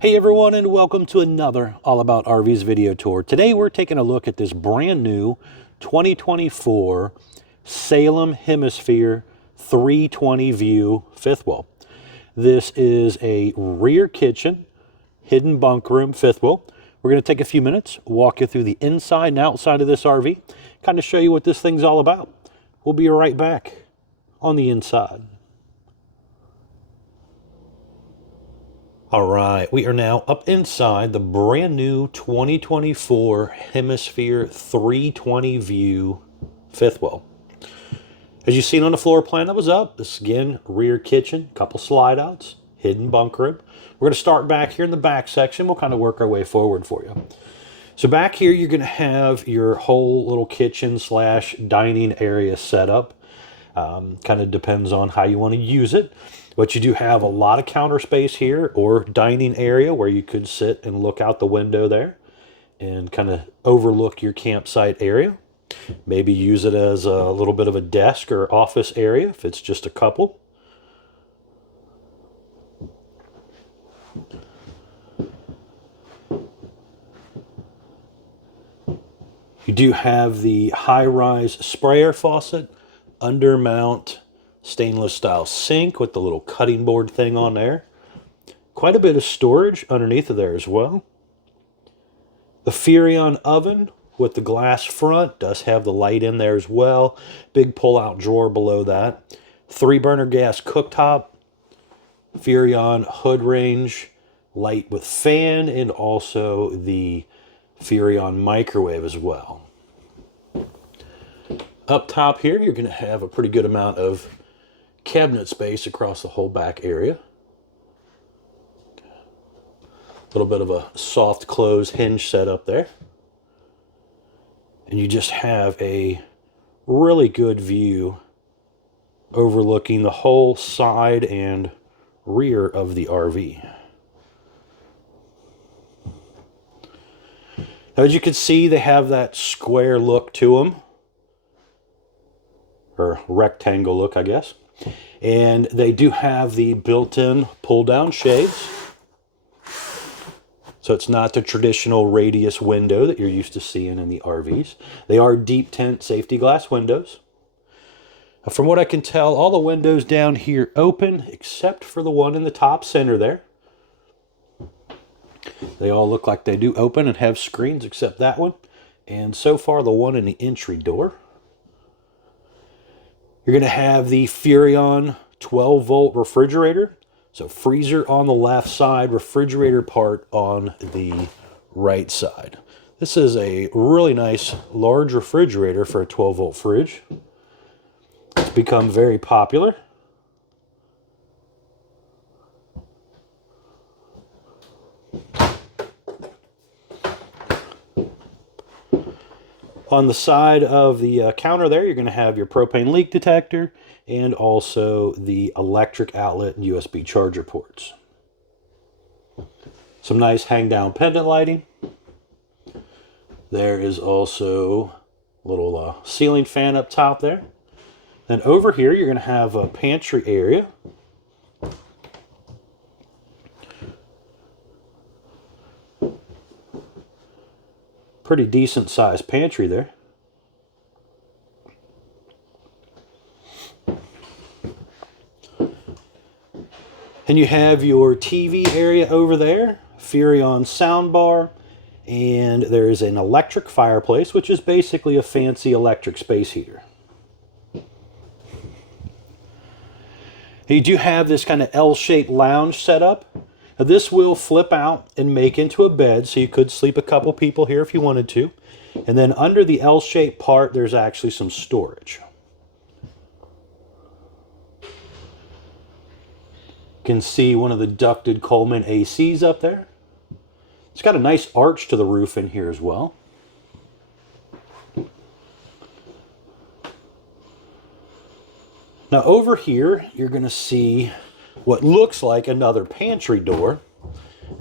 Hey everyone, and welcome to another All About RVs video tour. Today we're taking a look at this brand new 2024 Salem Hemisphere 320VIEW fifth wheel. This is a rear kitchen, hidden bunk room fifth wheel. We're going to take a few minutes, walk you through the inside and outside of this RV, kind of show you what this thing's all about. We'll be right back on the inside. All right, we are now up inside the brand new 2024 Hemisphere 320VIEW fifth wheel. As you've seen on the floor plan that was up, this again, rear kitchen, couple slide outs, hidden bunk room. We're going to start back here in the back section. We'll kind of work our way forward for you. So back here, you're going to have your whole little kitchen slash dining area set up. Kind of depends on how you want to use it. But you do have a lot of counter space here, or dining area where you could sit and look out the window there and kind of overlook your campsite area. Maybe use it as a little bit of a desk or office area if it's just a couple. You do have the high-rise sprayer faucet, undermount stainless style sink with the little cutting board thing on there. Quite a bit of storage underneath of there as well. The Furrion oven with the glass front does have the light in there as well. Big pull-out drawer below that. 3-burner gas cooktop. Furrion hood range light with fan, and also the Furrion microwave as well. Up top here, you're going to have a pretty good amount of cabinet space across the whole back area. A little bit of a soft close hinge setup there. And you just have a really good view overlooking the whole side and rear of the RV. Now, as you can see, they have that square look to them, or rectangle look, I guess. And they do have the built-in pull-down shades. So it's not the traditional radius window that you're used to seeing in the RVs. They are deep tint safety glass windows. From what I can tell, all the windows down here open except for the one in the top center there. They all look like they do open and have screens except that one. And so far, the one in the entry door. You're going to have the Furrion 12-volt refrigerator. So freezer on the left side, refrigerator part on the right side. This is a really nice large refrigerator for a 12-volt fridge. It's become very popular. On the side of the counter there, you're going to have your propane leak detector and also the electric outlet and USB charger ports. Some nice hang-down pendant lighting. There is also a little ceiling fan up top there. Then over here, you're going to have a pantry area. Pretty decent sized pantry there. And you have your TV area over there, Furrion soundbar, and there is an electric fireplace, which is basically a fancy electric space heater. You do have this kind of L-shaped lounge setup. Now this will flip out and make into a bed, so you could sleep a couple people here if you wanted to. And then under the L-shaped part, there's actually some storage. You can see one of the ducted Coleman ACs up there. It's got a nice arch to the roof in here as well. Now over here, you're going to see what looks like another pantry door.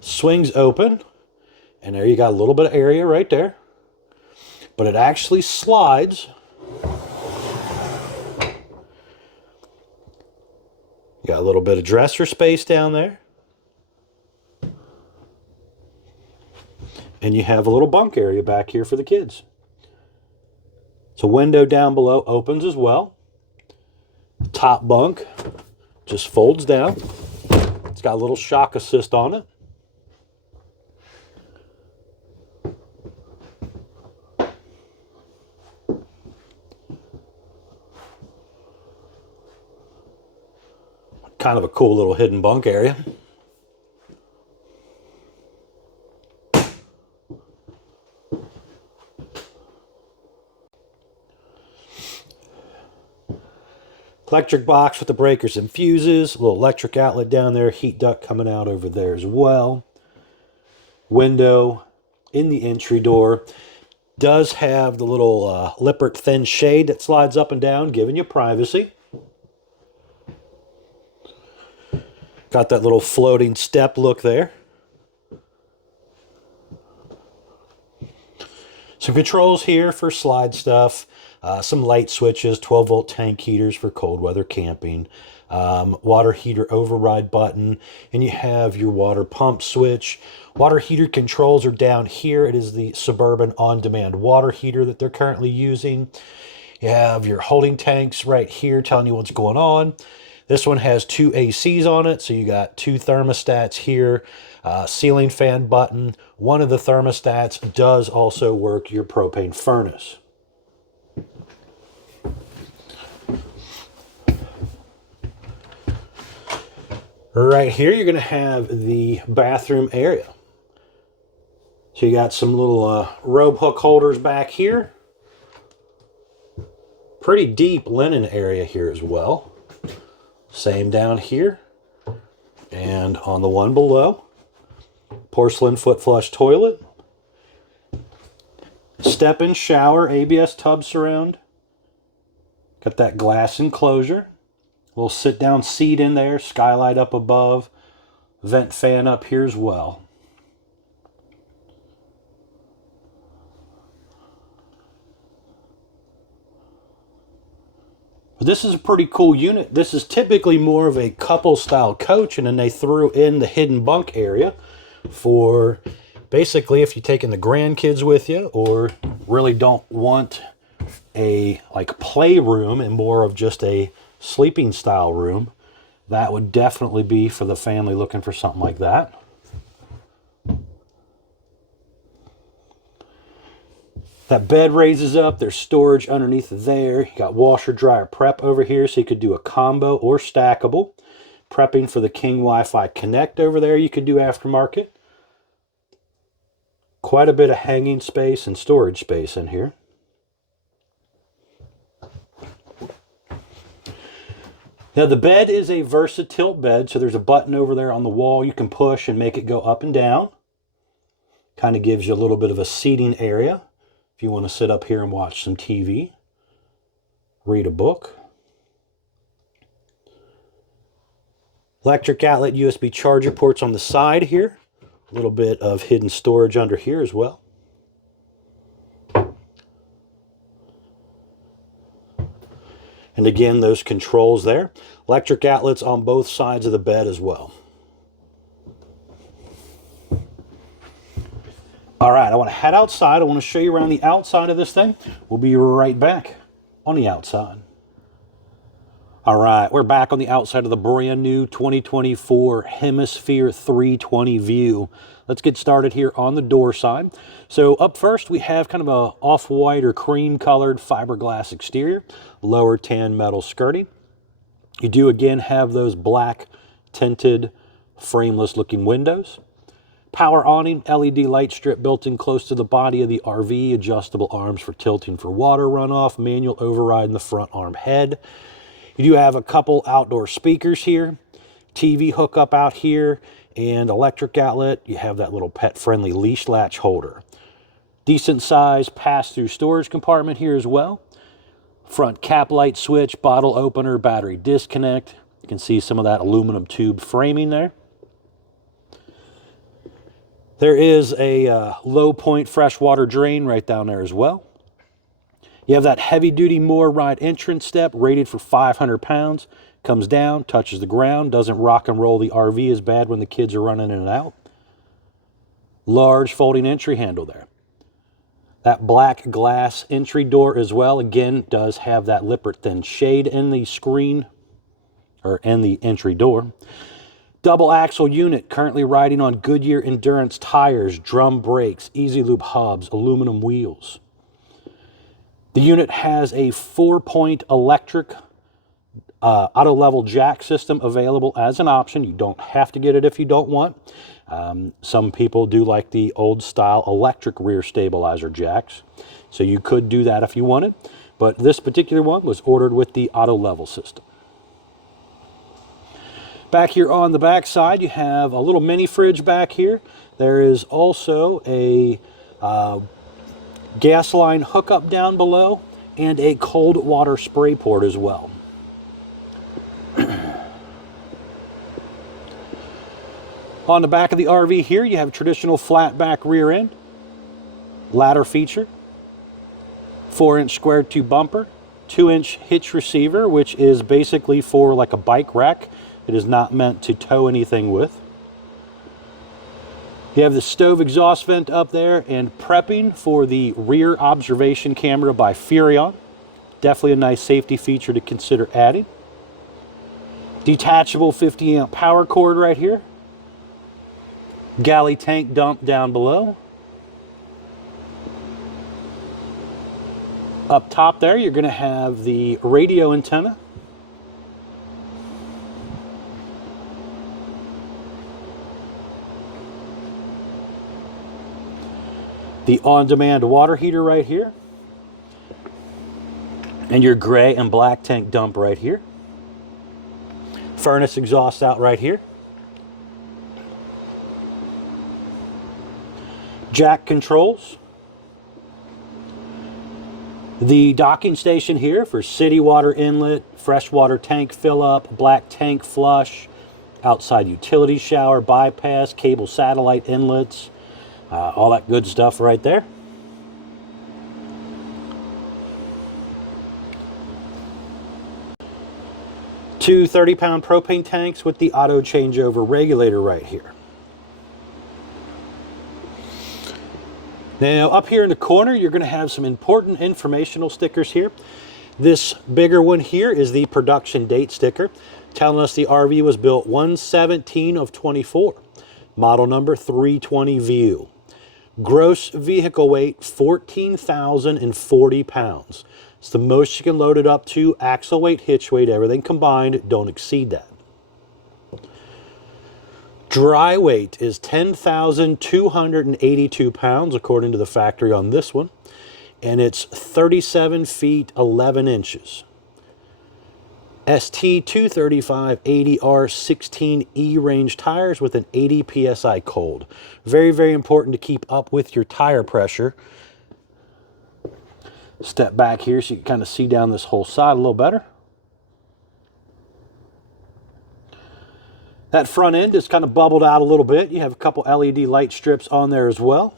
Swings open, and there you got a little bit of area right there. But it actually slides. You got a little bit of dresser space down there. And you have a little bunk area back here for the kids. So window down below opens as well. Top bunk just folds down. It's got a little shock assist on it. Kind of a cool little hidden bunk area. Electric box with the breakers and fuses, a little electric outlet down there, heat duct coming out over there as well. Window in the entry door. Does have the little Lippert thin shade that slides up and down, giving you privacy. Got that little floating step look there. Some controls here for slide stuff. Some light switches, 12-volt tank heaters for cold weather camping. Water heater override button. And you have your water pump switch. Water heater controls are down here. It is the Suburban on-demand water heater that they're currently using. You have your holding tanks right here telling you what's going on. This one has 2 ACs on it, so you got 2 thermostats here. Ceiling fan button. One of the thermostats does also work your propane furnace. Right here, you're going to have the bathroom area. So you got some little robe hook holders back here. Pretty deep linen area here as well. Same down here. And on the one below, porcelain foot flush toilet. Step-in shower, ABS tub surround. Got that glass enclosure. Little sit-down seat in there, skylight up above, vent fan up here as well. But this is a pretty cool unit. This is typically more of a couple-style coach, and then they threw in the hidden bunk area for basically if you're taking the grandkids with you or really don't want a playroom and more of just a sleeping style room, that would definitely be for the family looking for something like that. That bed raises up. There's storage underneath there. You got washer dryer prep over here, so you could do a combo or stackable. Prepping for the King Wi-Fi Connect over there, you could do aftermarket. Quite a bit of hanging space and storage space in here. Now the bed is a VersaTilt bed, so there's a button over there on the wall you can push and make it go up and down. Kind of gives you a little bit of a seating area if you want to sit up here and watch some TV, read a book. Electric outlet USB charger ports on the side here. A little bit of hidden storage under here as well. And again, those controls there. Electric outlets on both sides of the bed as well. All right, I want to head outside. I want to show you around the outside of this thing. We'll be right back on the outside. All right, we're back on the outside of the brand new 2024 Hemisphere 320VIEW. Let's get started here on the door side. So up first, we have kind of a off-white or cream-colored fiberglass exterior, lower tan metal skirting. You do again have those black tinted frameless looking windows. Power awning, LED light strip built in close to the body of the RV, adjustable arms for tilting for water runoff, manual override in the front arm head. You do have a couple outdoor speakers here, TV hookup out here, and electric outlet. You have that little pet-friendly leash latch holder. Decent size pass-through storage compartment here as well. Front cap light switch, bottle opener, battery disconnect. You can see some of that aluminum tube framing there. There is a low point freshwater drain right down there as well. You have that heavy-duty moor ride entrance step rated for 500 pounds. Comes down, touches the ground, doesn't rock and roll the RV as bad when the kids are running in and out. Large folding entry handle there. That black glass entry door as well, again, does have that Lippert thin shade in the screen, or in the entry door. Double axle unit, currently riding on Goodyear Endurance tires, drum brakes, easy loop hubs, aluminum wheels. The unit has a 4-point electric auto level jack system available as an option. You don't have to get it if you don't want. Some people do like the old style electric rear stabilizer jacks, so you could do that if you wanted, but this particular one was ordered with the auto level system. Back here on the back side, you have a little mini fridge back here. There is also a gas line hookup down below and a cold water spray port as well. On the back of the RV here, you have a traditional flat back rear end, ladder feature, 4-inch square tube bumper, 2-inch hitch receiver, which is basically for like a bike rack. It is not meant to tow anything with. You have the stove exhaust vent up there and prepping for the rear observation camera by Furrion. Definitely a nice safety feature to consider adding. Detachable 50-amp power cord right here. Galley tank dump down below. Up top there, you're going to have the radio antenna. The on-demand water heater right here. And your gray and black tank dump right here. Furnace exhaust out right here. Jack controls. The docking station here for city water inlet, freshwater tank fill up, black tank flush, outside utility shower, bypass, cable satellite inlets, all that good stuff right there. Two 30-pound propane tanks with the auto changeover regulator right here. Now, up here in the corner, you're going to have some important informational stickers here. This bigger one here is the production date sticker, telling us the RV was built 1/17 of 24. Model number 320VIEW. Gross vehicle weight, 14,040 pounds. It's the most you can load it up to. Axle weight, hitch weight, everything combined, don't exceed that. Dry weight is 10,282 pounds, according to the factory on this one. And it's 37 feet, 11 inches. ST 235 80R 16E range tires with an 80 PSI cold. Very, very important to keep up with your tire pressure. Step back here so you can kind of see down this whole side a little better. That front end is kind of bubbled out a little bit. You have a couple LED light strips on there as well.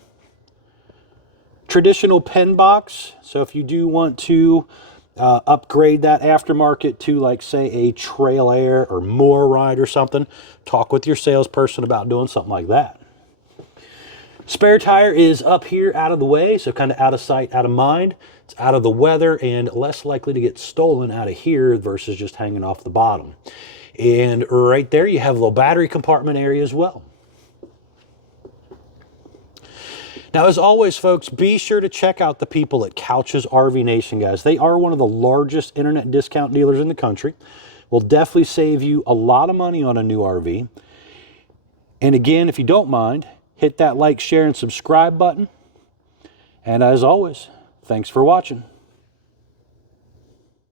Traditional pen box. So if you do want to upgrade that aftermarket to, like, say, a Trail Air or More Ride or something, talk with your salesperson about doing something like that. Spare tire is up here out of the way, so kind of out of sight, out of mind. It's out of the weather and less likely to get stolen out of here versus just hanging off the bottom. And right there you have a little battery compartment area as well. Now, as always, folks, be sure to check out the people at Couch's RV Nation, guys. They are one of the largest internet discount dealers in the country. Will definitely save you a lot of money on a new RV. And again, if you don't mind, hit that like, share, and subscribe button. And as always, thanks for watching.